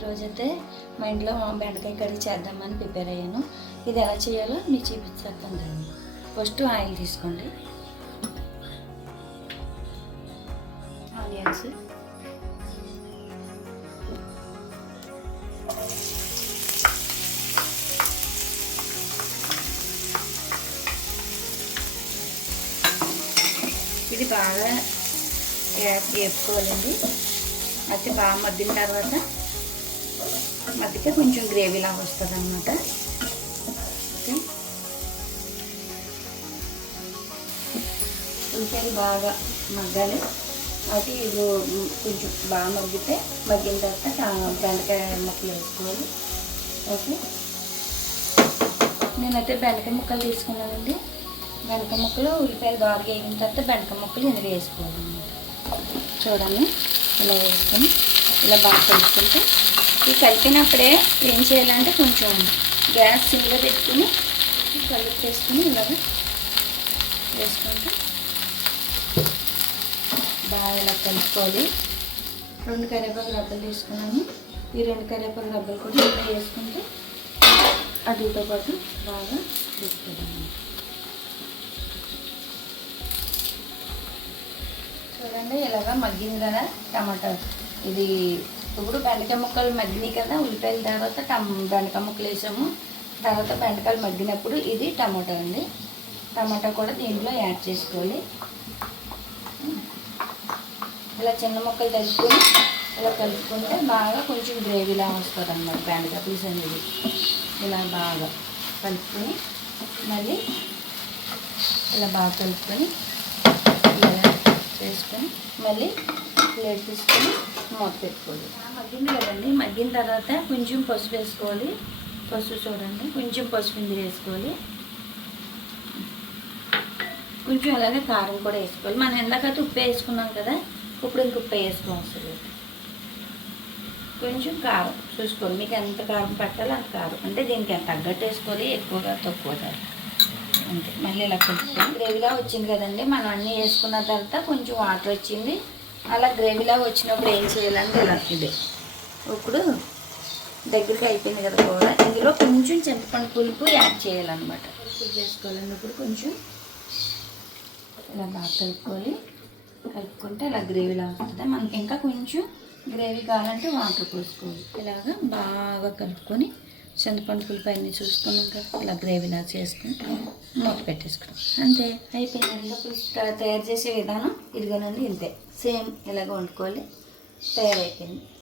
ఈరోజైతే మా ఇంట్లో బెండకాయ కర్రీ చేద్దామని ప్రిపేర్ అయ్యాను. ఇది ఎలా చేయాలో మీకు చూపిస్తాను ఫస్ట్ ఆయిల్ తీసుకోండి. ఆనియన్స్. ఇది బాగా యాప్ వేపుకోవాలండి అయితే బాగా మద్దిన తర్వాత మధ్యకి కొంచెం గ్రేవీలా వస్తుంది అనమాట ఓకే. ఉల్లిపాయలు బాగా మగ్గాలి. అది కొంచెం బాగా మగ్గితే మగ్గిన తర్వాత బెండకాయ ముక్కలు వేసుకోవాలి. ఓకే. నేనైతే బెండకాయ ముక్కలు తీసుకున్నానండి. బెండకాయ ముక్కలు ఉల్లిపాయలు బాగా వేగిన తర్వాత బెండకాయ ముక్కలు ఇందులో వేసుకోవాలి చూడండి. ఇలా వేసుకొని ఇలా బాగా కలుపుకుంటే ఈ కలిపినప్పుడే ఏం చేయాలంటే కొంచెం గ్యాస్ సిమ్లో పెట్టుకుని కలిపేసుకుని ఇలాగ వేసుకుంటే బాగా ఇలా కలుపుకోవాలి. రెండు కరివేపాకు రబ్బలు తీసుకున్నాను ఈ రెండు కరివేపాకు రబ్బలు కూడా ఇలా వేసుకుంటే అటుతో పాటు బాగా వేసుకోవాలి. చూడండి ఇలాగ మగ్గింది కదా టమాటాలు. ఇది ఇప్పుడు బెండకాయ ముక్కలు మగ్గినాయి కదా ఉల్లిపాయల తర్వాత టమ్ బెండకాయ ముక్కలు వేసాము. తర్వాత బెండకాయలు మగ్గినప్పుడు ఇది టమాటా అండి. టమాటా కూడా దీంట్లో యాడ్ చేసుకోవాలి. ఇలా చిన్న ముక్కలు తగ్గుకొని ఇలా కలుపుకుంటే బాగా కొంచెం గ్రేవీలా వస్తుంది అన్నమాట బెండకాయ పీస్ అనేది. ఇలా బాగా కలుపుకొని మళ్ళీ ఇలా బాగా కలుపుకొని ఇలా చేసుకొని మళ్ళీ ప్లేట్ తీసుకొని మూత పెట్టుకోవాలి. మగ్గింది కదండి. మగ్గిన తర్వాత కొంచెం పసుపు వేసుకోవాలి. పసుపు చూడండి. కొంచెం పసుపు ఇందులో వేసుకోవాలి. కొంచెం అలాగే కారం కూడా వేసుకోవాలి. మనం ఎందాకైతే ఉప్పు వేసుకున్నాం కదా ఇప్పుడు ఇంక ఉప్పు వేసుకోవాల్సి కొంచెం కారం చూసుకోవాలి మీకు ఎంత కారం పట్టాలో అంత కారం. అంటే దీనికి ఎంత తగ్గట్టు వేసుకోవాలి ఎక్కువగా తక్కువ అంతే. మళ్ళీ ఇలా కొంచెం గ్రేవీలా వచ్చింది కదండి. మనం అన్నీ వేసుకున్న తర్వాత కొంచెం వాటర్ వచ్చింది. అలా గ్రేవీలాగా వచ్చినప్పుడు ఏం చేయాలంటే ఇలా ఇది. ఇప్పుడు దగ్గరికి అయిపోయింది కదా కూర. ఇందులో కొంచెం చింతపండు పులుపు యాడ్ చేయాలన్నమాట. పులుపు ఇప్పుడు కొంచెం ఇలా బాగా కలుపుకోవాలి కలుపుకుంటే ఇలా గ్రేవీలా వస్తుంది. మనకి ఇంకా కొంచెం గ్రేవీ కావాలంటే వాటర్ పోసుకోవాలి. ఇలాగా బాగా కలుపుకొని చింతపండు పులుపు అన్నీ చూసుకున్నాం కదా ఇలా గ్రేవీలా చేసుకుని మూత పెట్టేసుకున్నాం. అంతే అయిపోయింది. తయారు చేసే విధానం ఇదిగోనండి ఇంతే సేమ్ ఇలాగ వండుకోవాలి. తయారైపోయింది.